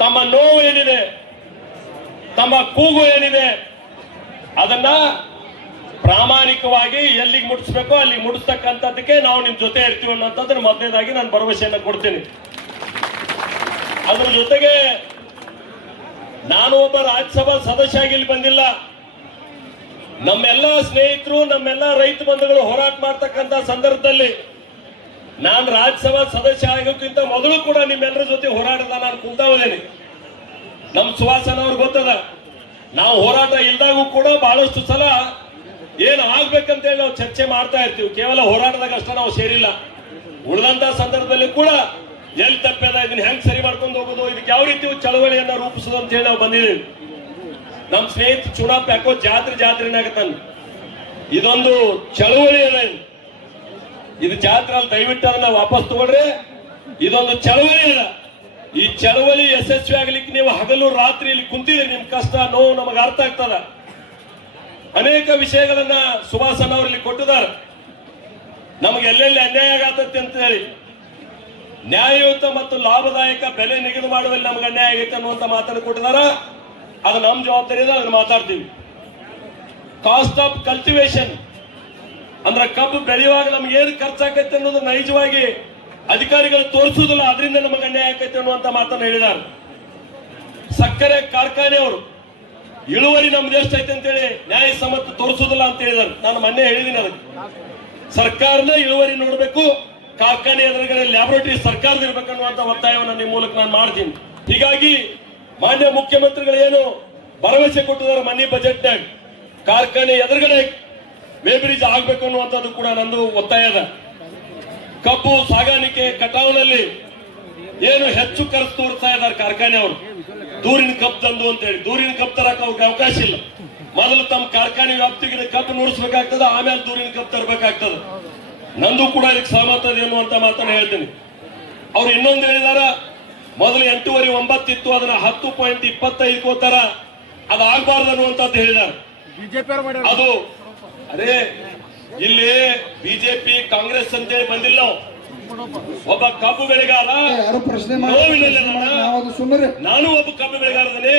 ತಮ್ಮ ನೋವು ಏನಿದೆ, ತಮ್ಮ ಕೂಗು ಏನಿದೆ, ಅದನ್ನ ಪ್ರಾಮಾಣಿಕವಾಗಿ ಎಲ್ಲಿಗೆ ಮುಟ್ಟಿಸ್ಬೇಕೋ ಅಲ್ಲಿಗೆ ಮುಟ್ಟಿಸ್ತಕ್ಕಂಥದ್ದಕ್ಕೆ ನಾವು ನಿಮ್ ಜೊತೆ ಇರ್ತೀವಿ ಅನ್ನೋಂಥದ್ದನ್ನ ಮೊದಲನೇದಾಗಿ ನಾನು ಭರವಸೆಯನ್ನು ಕೊಡ್ತೀನಿ. ಅದ್ರ ಜೊತೆಗೆ ನಾನು ಒಬ್ಬ ರಾಜ್ಯಸಭಾ ಸದಸ್ಯ ಆಗಿ ಇಲ್ಲಿ ಬಂದಿಲ್ಲ. ನಮ್ಮೆಲ್ಲ ಸ್ನೇಹಿತರು, ನಮ್ಮೆಲ್ಲ ರೈತ ಬಂಧುಗಳು ಹೋರಾಟ ಮಾಡ್ತಕ್ಕಂಥ ಸಂದರ್ಭದಲ್ಲಿ ನಾನು ರಾಜ್ಯಸಭಾ ಸದಸ್ಯ ಆಗೋಕ್ಕಿಂತ ಮೊದಲು ಕೂಡ ನಿಮ್ಮೆಲ್ಲರ ಜೊತೆ ಹೋರಾಟದ ನಾನು ಕುಂತಾವದೇನೆ ನಮ್ಮ ಸುವಾಸನ ಅವ್ರಿಗೆ ಗೊತ್ತದ? ನಾವು ಹೋರಾಟ ಇಲ್ದಾಗೂ ಕೂಡ ಬಹಳಷ್ಟು ಸಲ ಏನು ಆಗ್ಬೇಕಂತ ಹೇಳಿ ನಾವು ಚರ್ಚೆ ಮಾಡ್ತಾ ಇರ್ತೀವಿ. ಕೇವಲ ಹೋರಾಟದಾಗ ಅಷ್ಟ ನಾವು ಸೇರಿಲ್ಲ. ಉಳಿದಂತ ಸಂದರ್ಭದಲ್ಲಿ ಕೂಡ ಎಲ್ಲಿ ತಪ್ಪದ ಇದನ್ನ ಹೆಂಗ್ ಸರಿ ಮಾಡ್ಕೊಂಡು ಹೋಗೋದು, ಇದಕ್ಕೆ ಯಾವ ರೀತಿ ಚಳವಳಿಯನ್ನ ರೂಪಿಸೋದು ಅಂತ ಹೇಳಿ ನಾವು ಬಂದಿದ್ದೀವಿ. ನಮ್ಮ ಸ್ನೇಹಿತ ಚುನಾಪ್ ಯಾಕೋ ಜಾತ್ರೆ ಜಾತ್ರೆನೇ ಆಗತ್ತಾನ ಇದೊಂದು ಚಳವಳಿ ಅದ ಇದು. ಜಾತ್ರೆಯಲ್ಲಿ ಜಾತ್ರೆ ದಯವಿಟ್ಟು ಅದನ್ನ ವಾಪಸ್ ತಗೊಳ್ರಿ. ಇದೊಂದು ಚಳವಳಿ ಅದ ಈ ಚಳವಳಿ ಯಶಸ್ವಿ ಆಗ್ಲಿಕ್ಕೆ ನೀವು ಹಗಲು ರಾತ್ರಿ ಇಲ್ಲಿ ಕುಂತಿದ್ರಿ ನಿಮ್ ಕಷ್ಟ, ನೋವು ನಮಗೆ ಅರ್ಥ ಆಗ್ತದ. ಅನೇಕ ವಿಷಯಗಳನ್ನ ಸುಭಾಷನ್ ಅವರಲ್ಲಿ ಕೊಟ್ಟಿದ್ದಾರೆ. ನಮಗೆ ಎಲ್ಲೆಲ್ಲಿ ಅನ್ಯಾಯ ಆಗತ್ತೆ ಅಂತ ಹೇಳಿ. ನ್ಯಾಯಯುತ ಮತ್ತು ಲಾಭದಾಯಕ ಬೆಲೆ ನಿಗದಿ ಮಾಡುವಲ್ಲಿ ನಮ್ಗೆ ಅನ್ಯಾಯ ಆಗೈತೆ ಅನ್ನುವಂತ ಮಾತನ್ನು ಕೊಟ್ಟಿದಾರ ಅದು ನಮ್ಮ ಜವಾಬ್ದಾರಿ ಇದೆ ಅದನ್ನ ಮಾತಾಡ್ತೀವಿ. ಕಾಸ್ಟ್ ಆಫ್ ಕಲ್ಟಿವೇಶನ್ ಅಂದ್ರೆ ಕಬ್ಬು ಬೆಳೆಯುವಾಗ ನಮ್ಗೆ ಏನು ಖರ್ಚಾಕೈತೆ ಅನ್ನೋದು ನೈಜವಾಗಿ ಅಧಿಕಾರಿಗಳು ತೋರಿಸೋದಿಲ್ಲ ಅದರಿಂದ ನಮಗೆ ಅನ್ಯಾಯ ಆಕೈತೆ ಅನ್ನುವಂತ ಮಾತನ್ನು ಹೇಳಿದ್ದಾರೆ. ಸಕ್ಕರೆ ಕಾರ್ಖಾನೆಯವರು, ಇಳುವರಿ ನಮ್ದು ಎಷ್ಟೈತೆ ಅಂತೇಳಿ ನ್ಯಾಯ ಸಮ್ಮತ ತೋರಿಸುವುದಿಲ್ಲ ಅಂತ ಹೇಳಿದ್ದಾರೆ. ನಾನು ಮೊನ್ನೆ ಹೇಳಿದ್ದೀನಿ ಅದಕ್ಕೆ. ಸರ್ಕಾರದ ಇಳುವರಿ ನೋಡಬೇಕು, ಕಾರ್ಖಾನೆ ಎದುರುಗಡೆ ಲ್ಯಾಬೊರೇಟರಿ ಸರ್ಕಾರದ ಇರ್ಬೇಕನ್ನುವಂತ ಒತ್ತಾಯವನ್ನು ನಿಮ್ಮ ಮೂಲಕ ನಾನು ಮಾಡ್ತೀನಿ. ಹೀಗಾಗಿ ಮಾನ್ಯ ಮುಖ್ಯಮಂತ್ರಿಗಳು ಏನು ಭರವಸೆ ಕೊಟ್ಟಿದ್ದಾರೆ ಮನಿ ಬಜೆಟ್ನಾಗ ಕಾರ್ಖಾನೆ ಎದುರುಗಡೆ ವೇ ಆಗಬೇಕು ಅನ್ನುವಂಥದ್ದು ಕೂಡ ನಂದು ಒತ್ತಾಯ ಅದ. ಕಬ್ಬು ಸಾಗಾಣಿಕೆ ಕಟಾವಿನಲ್ಲಿ ಏನು ಹೆಚ್ಚು ಖರ್ಚು ತೋರಿಸ್ತಾ ಇದ್ದಾರೆ ಕಾರ್ಖಾನೆ ಅವರು. ದೂರಿನ ಕಬ್ಬು ತಂದು ಅಂತ ಹೇಳಿ. ದೂರಿನ ಕಬ್ ತರಕ ಅವ್ರಿಗೆ ಅವಕಾಶ ಇಲ್ಲ. ಮೊದಲು ತಮ್ಮ ಕಾರ್ಖಾನೆ ವ್ಯಾಪ್ತಿಗೆ ಕಬ್ಬು ನುಡಿಸ್ಬೇಕಾಗ್ತದೆ ಆಮೇಲೆ ದೂರಿನ ಕಬ್ ತರಬೇಕಾಗ್ತದೆ. ನಂದು ಕೂಡ ಇದಕ್ಕೆ ಸಹಮತದೆ ಅನ್ನುವಂತ ಮಾತನ್ನ ಹೇಳ್ತೀನಿ. ಅವ್ರು ಇನ್ನೊಂದು ಹೇಳಿದಾರ ಮೊದಲು ಎಂಟೂವರೆ ಒಂಬತ್ತಿತ್ತು ಅದನ್ನ ಹತ್ತು ಪಾಯಿಂಟ್ ಇಪ್ಪತ್ತೈದು ಕೋತಾರ ಅದು ಆಗ್ಬಾರ್ದು ಅನ್ನುವಂಥದ್ದು ಹೇಳಿದಾರೆ. ಅದು ಅದೇ ಇಲ್ಲಿ ಬಿಜೆಪಿ ಕಾಂಗ್ರೆಸ್ ಅಂತೇಳಿ ಬಂದಿಲ್ಲ ಒಬ್ಬ ಕಬ್ಬು ಬೆಳೆಗಾರ ನಾನು ಒಬ್ಬ ಕಬ್ಬು ಬೆಳೆಗಾರದಲ್ಲಿ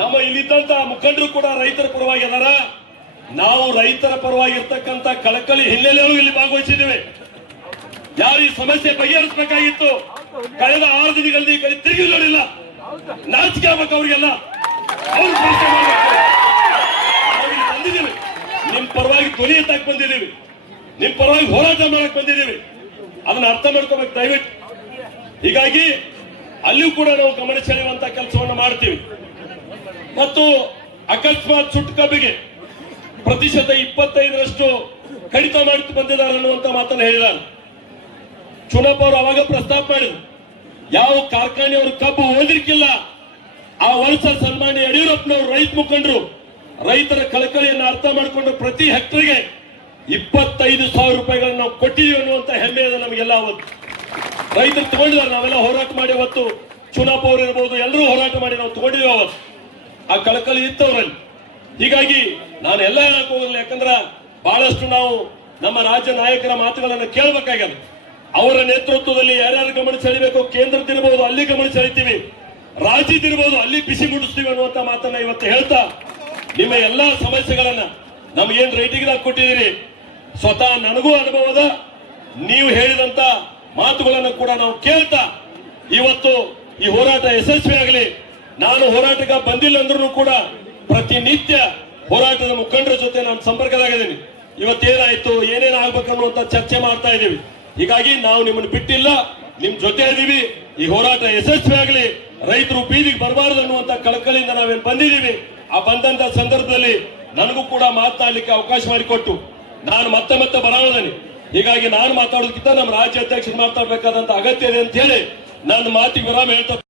ನಮ್ಮ ಇಲ್ಲಿದ್ದಂತ ಮುಖಂಡರು ಕೂಡ ರೈತರ ಪರವಾಗಿ ಅದಾರ. ನಾವು ರೈತರ ಪರವಾಗಿ ಇರ್ತಕ್ಕಂತ ಕಳಕಳಿ ಹಿನ್ನೆಲೆಯಲ್ಲೂ ಇಲ್ಲಿ ಭಾಗವಹಿಸಿದ್ದೇವೆ. ಯಾರು ಈ ಸಮಸ್ಯೆ ಬಗೆಹರಿಸಬೇಕಾಗಿತ್ತು? ಕಳೆದ ಆರು ದಿನಗಳಲ್ಲಿ ಈ ಕಡೆ ತಿರುಗಿ ನೋಡಿಲ್ಲ. ನಾಚಿಕೆ ಆಗ್ಬೇಕು ಅವ್ರಿಗೆಲ್ಲ. ಅವ್ರು ಪ್ರಶ್ನೆ ಮಾಡ್ಬೇಕು ನಾವು ಇಲ್ಲಿ ಬಂದಿದ್ದೀವಿ ನಿಮ್ ಪರವಾಗಿ ಧ್ವನಿ ಬಂದಿದ್ದೀವಿ. ನಿಮ್ ಪರವಾಗಿ ಹೋರಾಟ ಮಾಡಕ್ ಬಂದಿದ್ದೀವಿ. ಅದನ್ನ ಅರ್ಥ ಮಾಡ್ಕೋಬೇಕು, ದಯವಿಟ್ಟು. ಹೀಗಾಗಿ ಅಲ್ಲಿಯೂ ಕೂಡ ನಾವು ಗಮನ ಸೆಳೆಯುವಂತ ಕೆಲಸವನ್ನು ಮಾಡ್ತೀವಿ. ಮತ್ತು ಅಕಸ್ಮಾತ್ ಸುಟ್ಟು ಕಬ್ಬಿಗೆ ಪ್ರತಿಶತ ಇಪ್ಪತ್ತೈದರಷ್ಟು ಕಡಿತ ಮಾಡಿ ಬಂದಿದ್ದಾರೆ ಅನ್ನುವಂತ ಮಾತನ್ನು ಹೇಳಿದ್ದಾರೆ. ಚುನಪ್ಪ ಅವರು ಅವಾಗ ಪ್ರಸ್ತಾಪ ಮಾಡಿದ್ರು, ಯಾವ ಕಾರ್ಖಾನೆಯವರು ಕಬ್ಬು ಓದಿರ್ಕಿಲ್ಲ ಆ ವರ್ಷ ಸನ್ಮಾನ್ಯ ಯಡಿಯೂರಪ್ಪನವರು ರೈತ ಮುಖಂಡರು ರೈತರ ಕಳಕಳಿಯನ್ನು ಅರ್ಥ ಮಾಡಿಕೊಂಡು ಪ್ರತಿ ಹೆಕ್ಟರ್ಗೆ ಇಪ್ಪತ್ತೈದು ಸಾವಿರ ರೂಪಾಯಿಗಳನ್ನು ನಾವು ಕೊಟ್ಟಿದ್ದೀವಿ ಅನ್ನುವಂತ ಹೆಮ್ಮೆ ಇದೆ ನಮಗೆಲ್ಲ ಅವತ್ತು. ರೈತರು ತಗೊಂಡಿದ್ದಾರೆ, ನಾವೆಲ್ಲ ಹೋರಾಟ ಮಾಡಿ ಅವತ್ತು. ಚುನಾಪ್ ಅವರು ಎಲ್ಲರೂ ಹೋರಾಟ ಮಾಡಿ ನಾವು ತಗೊಂಡಿದ್ದೀವಿ ಅವತ್ತು. ಆ ಕಳಕಳಿ ಇತ್ತವರಲ್ಲಿ ಹೀಗಾಗಿ ನಾನು ಎಲ್ಲ ಹೇಳಕ್ ಹೋಗಲ್ಲ ಯಾಕಂದ್ರೆ ಬಹಳಷ್ಟು ನಾವು ನಮ್ಮ ರಾಜ್ಯ ನಾಯಕರ ಮಾತುಗಳನ್ನು ಕೇಳಬೇಕಾಗ್ಯದ. ಅವರ ನೇತೃತ್ವದಲ್ಲಿ ಯಾರ್ಯಾರು ಗಮನ ಸೆಳಿಬೇಕು ಕೇಂದ್ರದಿರ್ಬೋದು ಅಲ್ಲಿ ಗಮನ ಸೆಳಿತೀವಿ. ರಾಜ್ಯದಿರ್ಬೋದು ಅಲ್ಲಿ ಬಿಸಿ ಮುಟ್ಟಿಸ್ತೀವಿ ಅನ್ನುವಂತ ಮಾತನ್ನ ಇವತ್ತು ಹೇಳ್ತಾ ನಿಮ್ಮ ಎಲ್ಲಾ ಸಮಸ್ಯೆಗಳನ್ನ ನಮಗೇನ್ ರೈಟಿಗೆ ಕೊಟ್ಟಿದ್ದೀರಿ, ಸ್ವತಃ ನನಗೂ ಅನುಭವದ, ನೀವು ಹೇಳಿದಂತ ಮಾತುಗಳನ್ನು ಕೂಡ ನಾವು ಕೇಳ್ತಾ, ಇವತ್ತು ಈ ಹೋರಾಟ ಯಶಸ್ವಿ ಆಗಲಿ. ನಾನು ಹೋರಾಟಕ್ಕೆ ಬಂದಿಲ್ಲ ಅಂದ್ರೂ ಕೂಡ ಪ್ರತಿನಿತ್ಯ ಹೋರಾಟದ ಮುಖಂಡರ ಜೊತೆ ನಾನು ಸಂಪರ್ಕದಾಗಿದ್ದೀನಿ. ಇವತ್ತೇನಾಯ್ತು, ಏನೇನು ಆಗ್ಬೇಕು ಅನ್ನುವಂತ ಚರ್ಚೆ ಮಾಡ್ತಾ ಇದ್ದೀವಿ. ಹೀಗಾಗಿ ನಾವು ನಿಮ್ಮನ್ನು ಬಿಟ್ಟಿಲ್ಲ, ನಿಮ್ ಜೊತೆ ಇದೀವಿ ಈ ಹೋರಾಟ ಯಶಸ್ವಿ ಆಗಲಿ. ರೈತರು ಬೀದಿಗೆ ಬರಬಾರದು ಅನ್ನುವಂತ ಕಳಕಳಿಯಿಂದ ನಾವೇನು ಬಂದಿದ್ದೀವಿ. ಆ ಬಂದಂತ ಸಂದರ್ಭದಲ್ಲಿ ನನಗೂ ಕೂಡ ಮಾತನಾಡಲಿಕ್ಕೆ ಅವಕಾಶ ಮಾಡಿಕೊಟ್ಟು ನಾನು ಮತ್ತೆ ಮತ್ತೆ ಬರಾಳದನಿ ಹೀಗಾಗಿ ನಾನು ಮಾತಾಡೋದಕ್ಕಿಂತ ನಮ್ಮ ರಾಜ್ಯ ಅಧ್ಯಕ್ಷರು ಮಾತಾಡಬೇಕಾದಂತ ಅಗತ್ಯ ಇದೆ ಅಂತ ಹೇಳಿ ನನ್ನ ಮಾತಿಗೆ ವಿರಾಮ ಹೇಳ್ತಾ